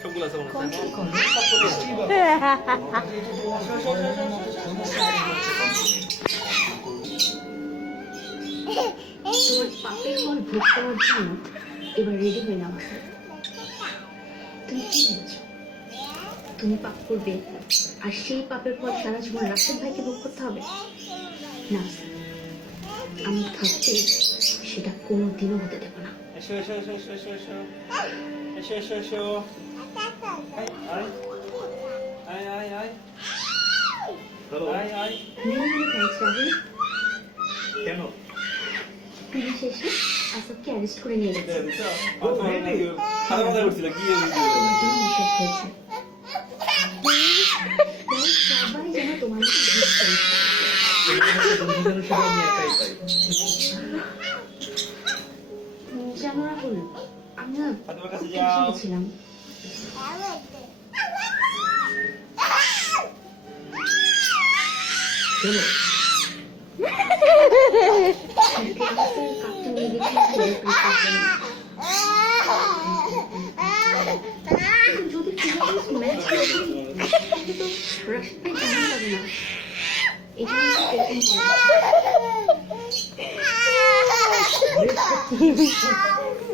সবগুলো আছে মনে হয় কন্ট্রোল করো। তোমার পাপের ফল ভোগ করার জন্য এবার রেডি হয়ে নাও। তুমি কি বলছো? তুমি পাপ করবে আর সেই পাপের ফল সারা জীবন রাশেদ ভাইকে ভোগ করতে হবে? না স্যার, আমি থাকতে সেটা কোনোদিনও হতে দেবো না। এসো এসো এসো এসো এসো এসো এসো এসো এসো আয় আয় আয় আয় আয় আয় রাহুল কেন পুলিশ এসে আসবকে অ্যারেস্ট করে নিয়ে গেছে। খারাপ কথা করছিল কি তোমার জন্য নিষেধ হয়েছে। সবাই যেন তোমার মতো জিজ্ঞেস করে। জানো রাহুল, আমি না ফাতেমার কাছে টেনশনে যাও ছিলাম। ক্লাসের কাপটা নিয়ে গেছিলাম যদি ফিজিক্স ম্যাচ তাহলে তো রাশিদ ভাই জানা যাবে না। এই জন্য টেনশন